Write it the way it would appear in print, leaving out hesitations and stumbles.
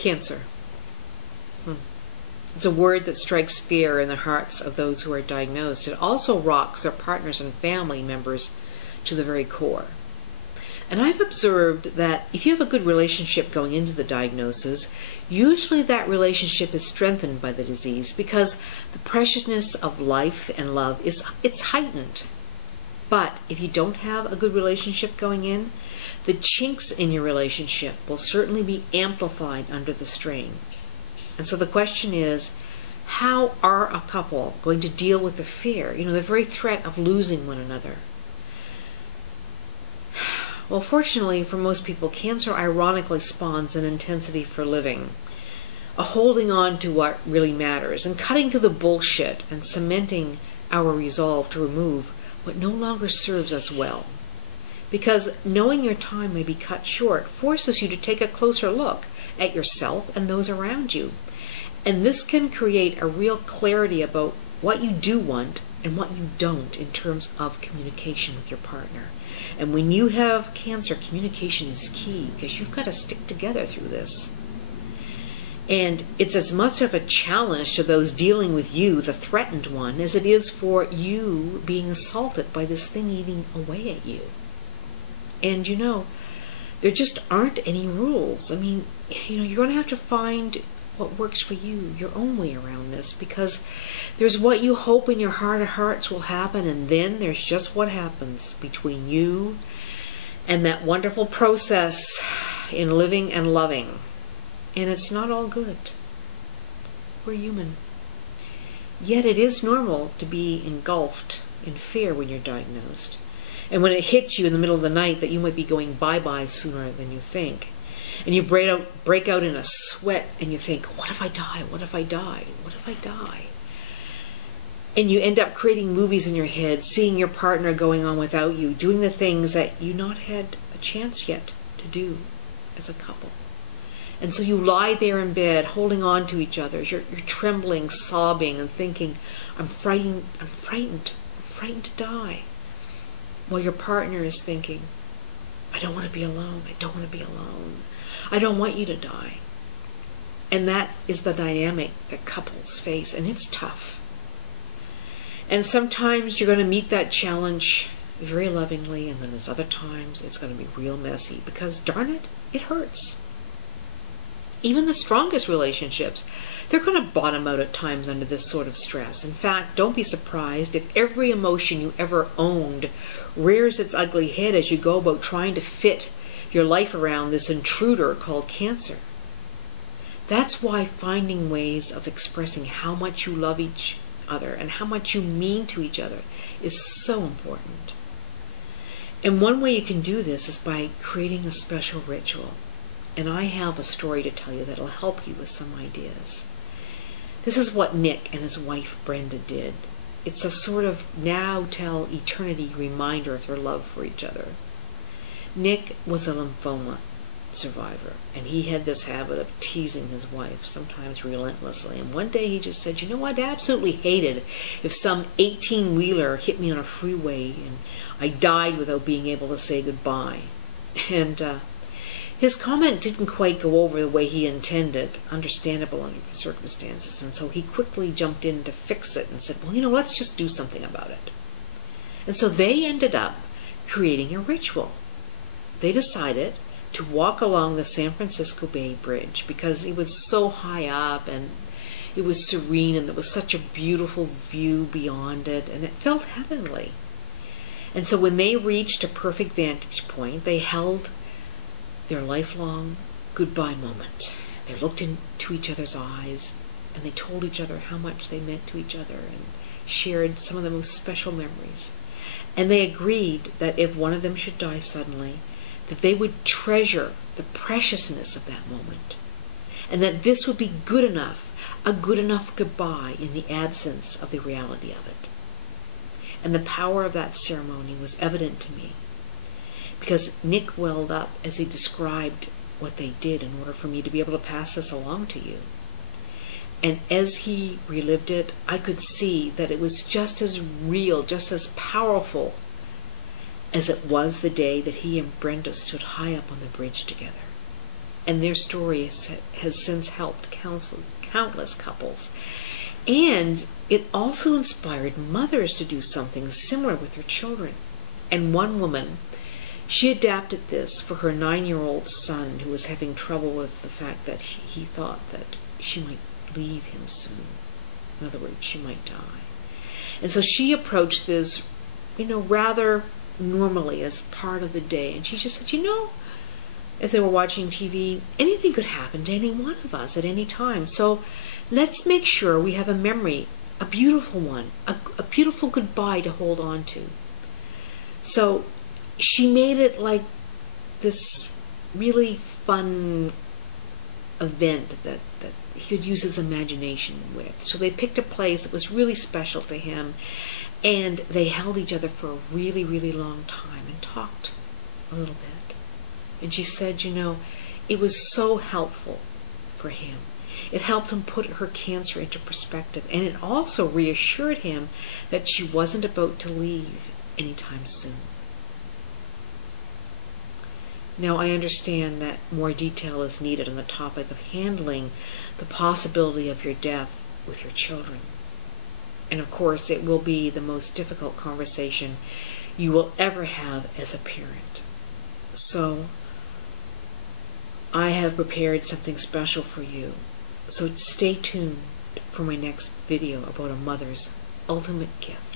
Cancer. It's a word that strikes fear in the hearts of those who are diagnosed. It also rocks their partners and family members to the very core. And I've observed that if you have a good relationship going into the diagnosis, usually that relationship is strengthened by the disease because the preciousness of life and love it's heightened. But if you don't have a good relationship going in, the chinks in your relationship will certainly be amplified under the strain. And so the question is, how are a couple going to deal with the fear, the very threat of losing one another? Well, fortunately for most people, cancer ironically spawns an intensity for living, a holding on to what really matters, and cutting through the bullshit and cementing our resolve to remove what no longer serves us well. Because knowing your time may be cut short forces you to take a closer look at yourself and those around you. And this can create a real clarity about what you do want and what you don't in terms of communication with your partner. And when you have cancer, communication is key because you've got to stick together through this. And it's as much of a challenge to those dealing with you, the threatened one, as it is for you being assaulted by this thing eating away at you. And there just aren't any rules. I mean, you're going to have to find what works for you, your own way around this, because there's what you hope in your heart of hearts will happen, and then there's just what happens between you and that wonderful process in living and loving. And it's not all good. We're human. Yet it is normal to be engulfed in fear when you're diagnosed. And when it hits you in the middle of the night that you might be going bye-bye sooner than you think. And you break out in a sweat and you think, what if I die? What if I die? What if I die? And you end up creating movies in your head, seeing your partner going on without you, doing the things that you not had a chance yet to do as a couple. And so you lie there in bed, holding on to each other. You're trembling, sobbing, and thinking, I'm frightened to die. While your partner is thinking, I don't want to be alone. I don't want to be alone. I don't want you to die. And that is the dynamic that couples face, and it's tough. And sometimes you're going to meet that challenge very lovingly, and then there's other times it's going to be real messy because, darn it, it hurts. Even the strongest relationships, they're going to bottom out at times under this sort of stress. In fact, don't be surprised if every emotion you ever owned rears its ugly head as you go about trying to fit your life around this intruder called cancer. That's why finding ways of expressing how much you love each other and how much you mean to each other is so important. And one way you can do this is by creating a special ritual. And I have a story to tell you that'll help you with some ideas. This is what Nick and his wife Brenda did. It's a sort of now till eternity reminder of their love for each other. Nick was a lymphoma survivor, and he had this habit of teasing his wife, sometimes relentlessly. And one day he just said, I'd absolutely hate it if some 18-wheeler hit me on a freeway and I died without being able to say goodbye. And his comment didn't quite go over the way he intended, understandable under the circumstances, and so he quickly jumped in to fix it and said, well, let's just do something about it. And so they ended up creating a ritual. They decided to walk along the San Francisco Bay Bridge because it was so high up and it was serene and there was such a beautiful view beyond it, and it felt heavenly. And so when they reached a perfect vantage point, they held their lifelong goodbye moment. They looked into each other's eyes and they told each other how much they meant to each other and shared some of the most special memories. And they agreed that if one of them should die suddenly, that they would treasure the preciousness of that moment, and that this would be good enough, a good enough goodbye in the absence of the reality of it. And the power of that ceremony was evident to me, because Nick welled up as he described what they did in order for me to be able to pass this along to you. And as he relived it, I could see that it was just as real, just as powerful as it was the day that he and Brenda stood high up on the bridge together. and their story has since helped countless couples. And it also inspired mothers to do something similar with their children. And one woman, she adapted this for her 9-year-old son who was having trouble with the fact that he thought that she might leave him soon. In other words, she might die. And so she approached this, rather normally as part of the day. And she just said, as they were watching TV, anything could happen to any one of us at any time. So let's make sure we have a memory, a beautiful one, a beautiful goodbye to hold on to. So she made it like this really fun event that he could use his imagination with. So they picked a place that was really special to him, and they held each other for a really, really long time and talked a little bit. And she said, it was so helpful for him. It helped him put her cancer into perspective, and it also reassured him that she wasn't about to leave anytime soon. Now, I understand that more detail is needed on the topic of handling the possibility of your death with your children. And of course, it will be the most difficult conversation you will ever have as a parent. So, I have prepared something special for you. So stay tuned for my next video about a mother's ultimate gift.